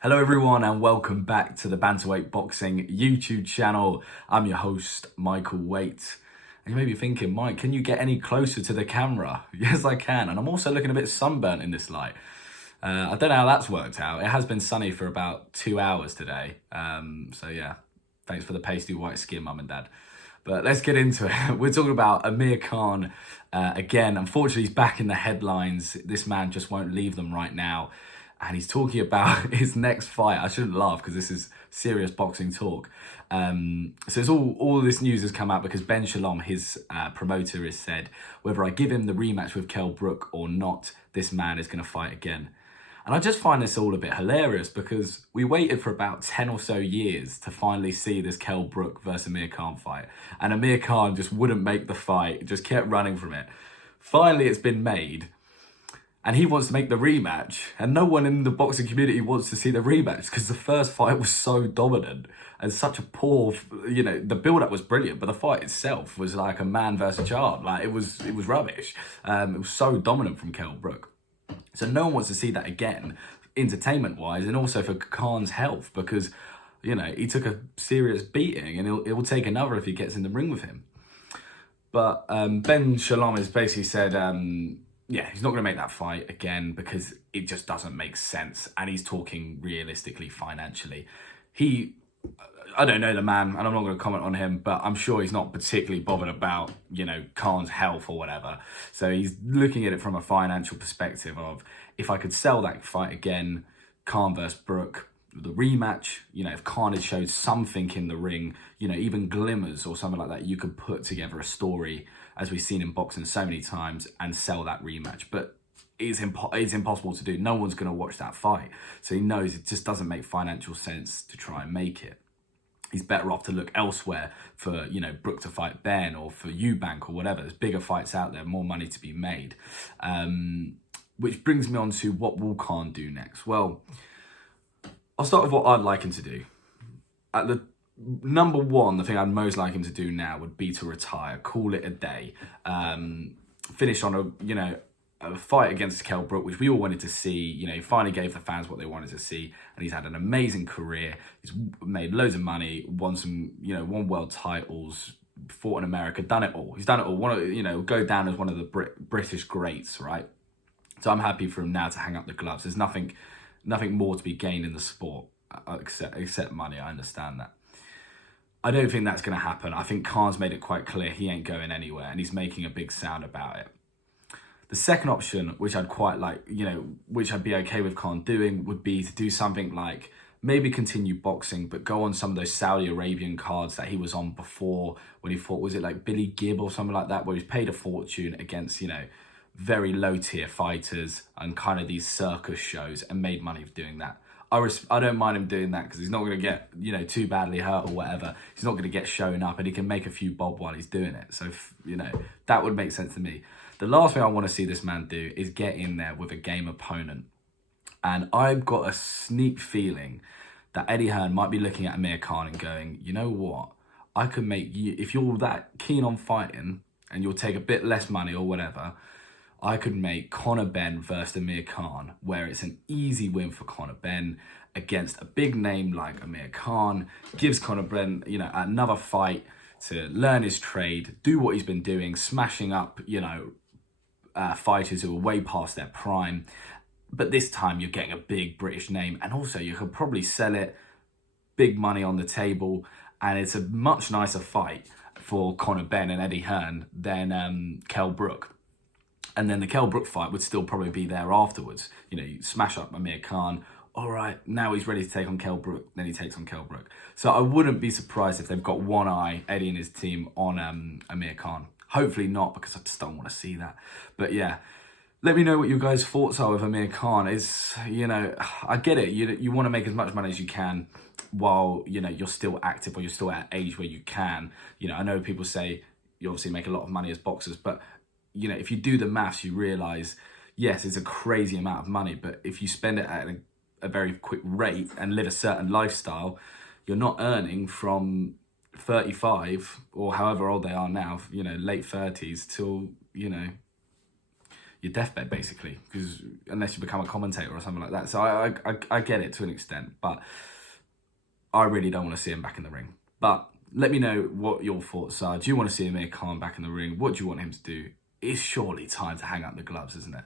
Hello everyone and welcome back to the Bantamweight Boxing YouTube channel. I'm your host, Michael Waite. And you may be thinking, Mike, can you get any closer to the camera? Yes, I can. And I'm also looking a bit sunburnt in this light. I don't know how that's worked out. It has been sunny for about 2 hours today. So yeah, thanks for the pasty white skin, mum and dad. But let's get into it. We're talking about Amir Khan again. Unfortunately, he's back in the headlines. This man just won't leave them right now. And he's talking about his next fight. I shouldn't laugh because this is serious boxing talk. So it's all this news has come out because Ben Shalom, his promoter, has said, whether I give him the rematch with Kell Brook or not, this man is going to fight again. And I just find this all a bit hilarious because we waited for about 10 or so years to finally see this Kell Brook versus Amir Khan fight. And Amir Khan just wouldn't make the fight, just kept running from it. Finally, it's been made. And he wants to make the rematch. And no one in the boxing community wants to see the rematch because the first fight was so dominant and such a poor, the build-up was brilliant, but the fight itself was like a man versus a child. Like it was rubbish. It was so dominant from Kell Brook. So no one wants to see that again, entertainment-wise, and also for Khan's health, because, he took a serious beating, and it will take another if he gets in the ring with him. But Ben Shalom has basically said, he's not going to make that fight again because it just doesn't make sense, and he's talking realistically, financially. I don't know the man, and I'm not going to comment on him, but I'm sure he's not particularly bothered about, Khan's health or whatever. So he's looking at it from a financial perspective of, if I could sell that fight again, Khan versus Brook, the rematch, if Khan had showed something in the ring, even glimmers or something like that, you could put together a story, as we've seen in boxing so many times, and sell that rematch. But it's impossible to do. No one's going to watch that fight. So he knows it just doesn't make financial sense to try and make it. He's better off to look elsewhere for, Brook to fight Ben, or for Eubank or whatever. There's bigger fights out there, more money to be made. Which brings me on to what will Khan do next? Well, I'll start with what I'd like him to do. At the number one, the thing I'd most like him to do now would be to retire, call it a day, finish on a fight against Kell Brook, which we all wanted to see. He finally gave the fans what they wanted to see, and he's had an amazing career. He's made loads of money, won some, won world titles, fought in America, done it all. He's done it all. Go down as one of the British greats, right? So I'm happy for him now to hang up the gloves. There's nothing more to be gained in the sport except money. I understand that. I don't think that's going to happen. I think Khan's made it quite clear he ain't going anywhere, and he's making a big sound about it. The second option, which I'd quite like, which I'd be okay with Khan doing, would be to do something like maybe continue boxing, but go on some of those Saudi Arabian cards that he was on before when he fought, was it like Billy Gibb or something like that, where he's paid a fortune against, very low tier fighters and kind of these circus shows, and made money of doing that. I don't mind him doing that because he's not going to get, too badly hurt or whatever. He's not going to get shown up, and he can make a few bob while he's doing it. So, that would make sense to me. The last thing I want to see this man do is get in there with a game opponent. And I've got a sneak feeling that Eddie Hearn might be looking at Amir Khan and going, you know what? I could make you, if you're that keen on fighting and you'll take a bit less money or whatever, I could make Conor Benn versus Amir Khan, where it's an easy win for Conor Benn against a big name like Amir Khan, gives Conor Benn, another fight to learn his trade, do what he's been doing, smashing up, fighters who are way past their prime. But this time you're getting a big British name, and also you could probably sell it, big money on the table, and it's a much nicer fight for Conor Benn and Eddie Hearn than Kell Brook. And then the Kell Brook fight would still probably be there afterwards. You smash up Amir Khan. All right, now he's ready to take on Kell Brook. Then he takes on Kell Brook. So I wouldn't be surprised if they've got one eye, Eddie and his team, on Amir Khan. Hopefully not, because I just don't want to see that. But yeah, let me know what your guys' thoughts are with Amir Khan. I get it. You want to make as much money as you can while, you're still active, or you're still at an age where you can. I know people say you obviously make a lot of money as boxers, but if you do the maths, you realise, yes, it's a crazy amount of money, but if you spend it at a very quick rate and live a certain lifestyle, you're not earning from 35 or however old they are now, late 30s till, your deathbed, basically, because unless you become a commentator or something like that. So I get it to an extent, but I really don't want to see him back in the ring. But let me know what your thoughts are. Do you want to see Amir Khan back in the ring? What do you want him to do? It's surely time to hang up the gloves, isn't it?